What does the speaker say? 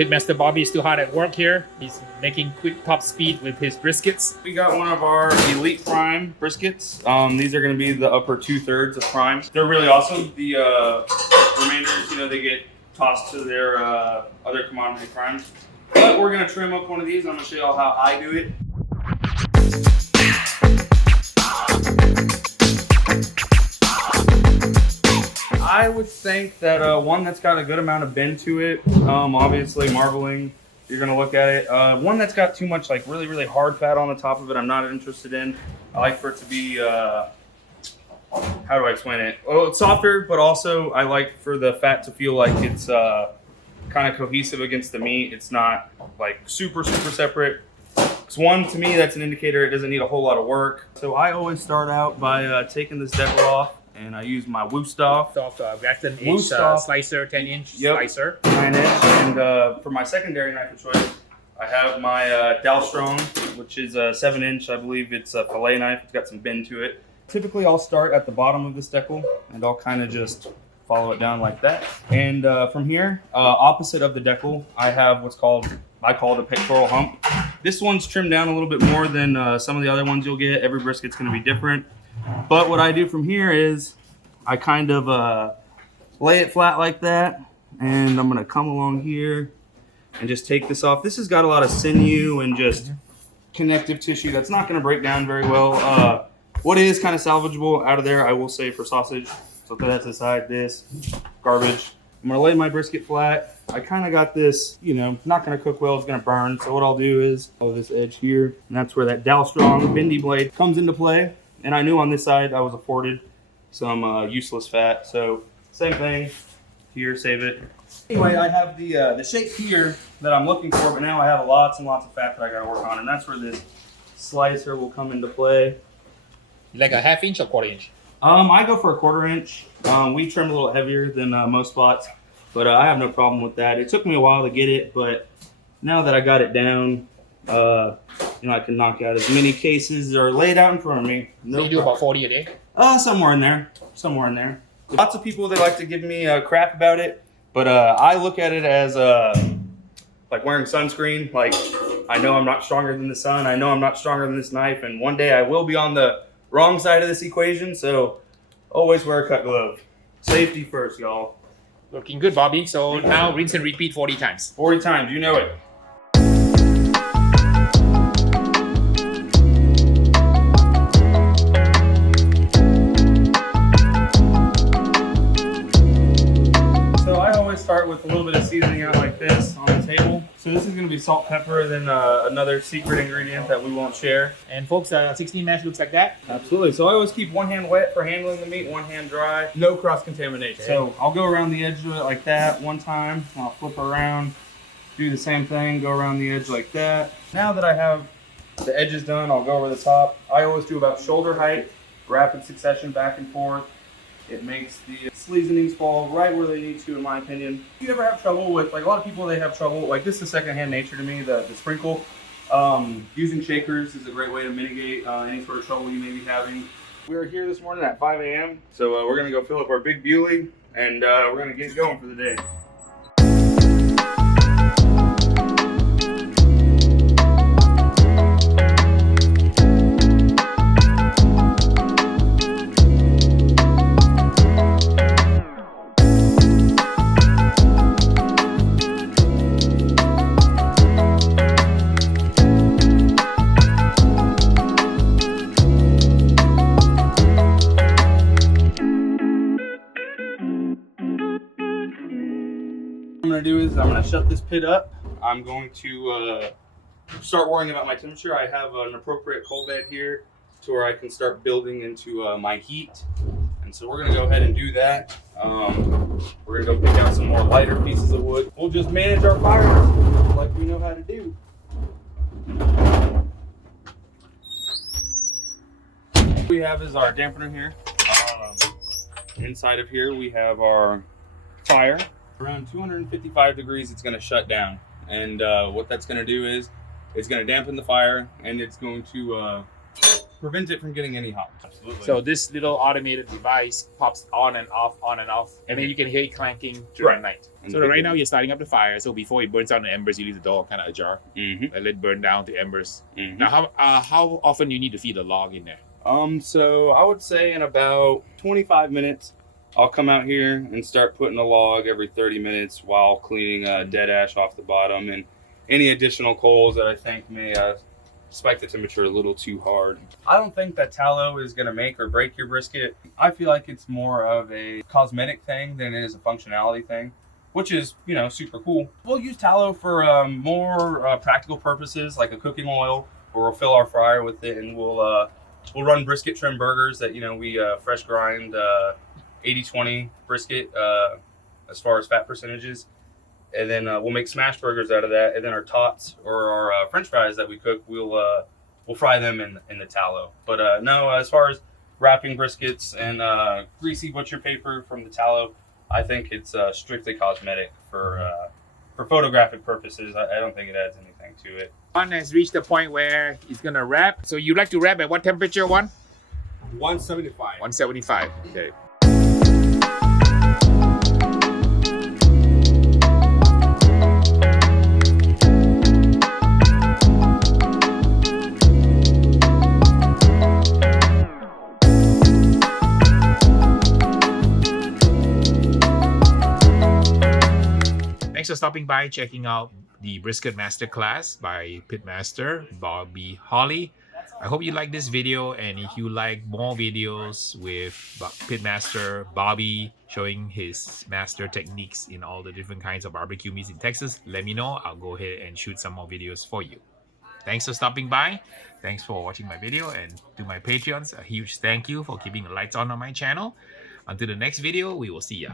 Pitmaster Bobby is still hard at work here. He's making quick top speed with his briskets. We got one of our elite prime briskets. These are going to be the upper 2/3 of prime. They're really awesome. The remainders, you know, they get tossed to their other commodity primes. But we're going to trim up one of these. I'm going to show y'all how I do it. I would think that one that's got a good amount of bend to it, obviously marbling, you're gonna look at it. One that's got too much like really hard fat on the top of it, I'm not interested in. I like for it to be, how do I explain it? Well, it's softer, but also I like for the fat to feel like it's kind of cohesive against the meat. It's not like super separate. Because one, to me, that's an indicator it doesn't need a whole lot of work. So I always start out by taking this decal off. And I use my Woostoff. Western inch slicer, 10-inch slicer. 9-inch. And for my secondary knife of choice, I have my Dalstrong, which is a 7-inch. I believe it's a fillet knife. It's got some bend to it. Typically, I'll start at the bottom of this decal, and I'll kind of just follow it down like that. And from here, opposite of the decal, I have what's I call it a pectoral hump. This one's trimmed down a little bit more than some of the other ones you'll get. Every brisket's going to be different. But what I do from here is I kind of lay it flat like that, and I'm gonna come along here and just take this off. This has got a lot of sinew and just connective tissue that's not gonna break down very well. What is kind of salvageable out of there, I will say, for sausage. So throw that to the side, this, garbage. I'm gonna lay my brisket flat. I kind of got this, you know, not gonna cook well, it's gonna burn. So what I'll do is follow this edge here, and that's where that Dalstrong bendy blade comes into play. And I knew on this side I was afforded some useless fat. So same thing here, save it. Anyway, I have the shape here that I'm looking for, but now I have lots and lots of fat that I gotta work on. And that's where this slicer will come into play. Like a 1/2 inch or 1/4 inch? I go for a 1/4 inch. We trim a little heavier than most spots, but I have no problem with that. It took me a while to get it, but now that I got it down, you know, I can knock out as many cases or laid out in front of me. No so you do about 40 a day? Somewhere in there. Lots of people, they like to give me crap about it, but I look at it as like wearing sunscreen. Like, I know I'm not stronger than the sun. I know I'm not stronger than this knife, and one day I will be on the wrong side of this equation, so always wear a cut glove. Safety first, y'all. Looking good, Bobby. So now rinse and repeat 40 times. 40 times, you know it. Start with a little bit of seasoning out like this on the table. So this is going to be salt, pepper, then another secret ingredient that we won't share. And folks, 16 mash looks like that? Absolutely. So I always keep one hand wet for handling the meat, one hand dry. No cross-contamination. Okay. So I'll go around the edge of it like that one time. I'll flip around, do the same thing, go around the edge like that. Now that I have the edges done, I'll go over the top. I always do about shoulder height, rapid succession back and forth. It makes the seasonings fall right where they need to, in my opinion. If you ever have trouble with, like a lot of people, they have trouble, like this is secondhand nature to me, the sprinkle. Using shakers is a great way to mitigate any sort of trouble you may be having. We are here this morning at 5 a.m. So we're gonna go fill up our big Bewley, and we're gonna get going for the day. I'm going to shut this pit up. I'm going to start worrying about my temperature. I have an appropriate coal bed here to where I can start building into my heat. And so we're going to go ahead and do that. We're going to go pick out some more lighter pieces of wood. We'll just manage our fires like we know how to do. What we have is our dampener here. Inside of here we have our fire. Around 255 degrees, it's going to shut down. And what that's going to do is it's going to dampen the fire, and it's going to prevent it from getting any hot. Absolutely. So this little automated device pops on and off, and then you can hear it clanking during the night. And So right now you're starting up the fire. So before it burns down the embers, you leave the door kind of ajar. Mm-hmm. Let it burn down to embers. Mm-hmm. Now, how often you need to feed a log in there? So I would say in about 25 minutes, I'll come out here and start putting a log every 30 minutes while cleaning dead ash off the bottom and any additional coals that I think may spike the temperature a little too hard. I don't think that tallow is going to make or break your brisket. I feel like it's more of a cosmetic thing than it is a functionality thing, which is, you know, super cool. We'll use tallow for more practical purposes, like a cooking oil, or we'll fill our fryer with it, and we'll run brisket trim burgers that, you know, we fresh grind 80-20 brisket as far as fat percentages. And then we'll make smash burgers out of that. And then our tots or our French fries that we cook, we'll fry them in the tallow. But no, as far as wrapping briskets and greasy butcher paper from the tallow, I think it's strictly cosmetic for photographic purposes. I don't think it adds anything to it. One has reached the point where he's gonna wrap. So you like to wrap at what temperature, one? 175. 175. Okay. Thanks for stopping by, checking out the Brisket Masterclass by Pitmaster Bobby Holley. I hope you like this video, and if you like more videos with Pitmaster Bobby showing his master techniques in all the different kinds of barbecue meats in Texas, let me know. I'll go ahead and shoot some more videos for you. Thanks for stopping by. Thanks for watching my video, and to my Patreons, a huge thank you for keeping the lights on my channel. Until the next video, we will see ya.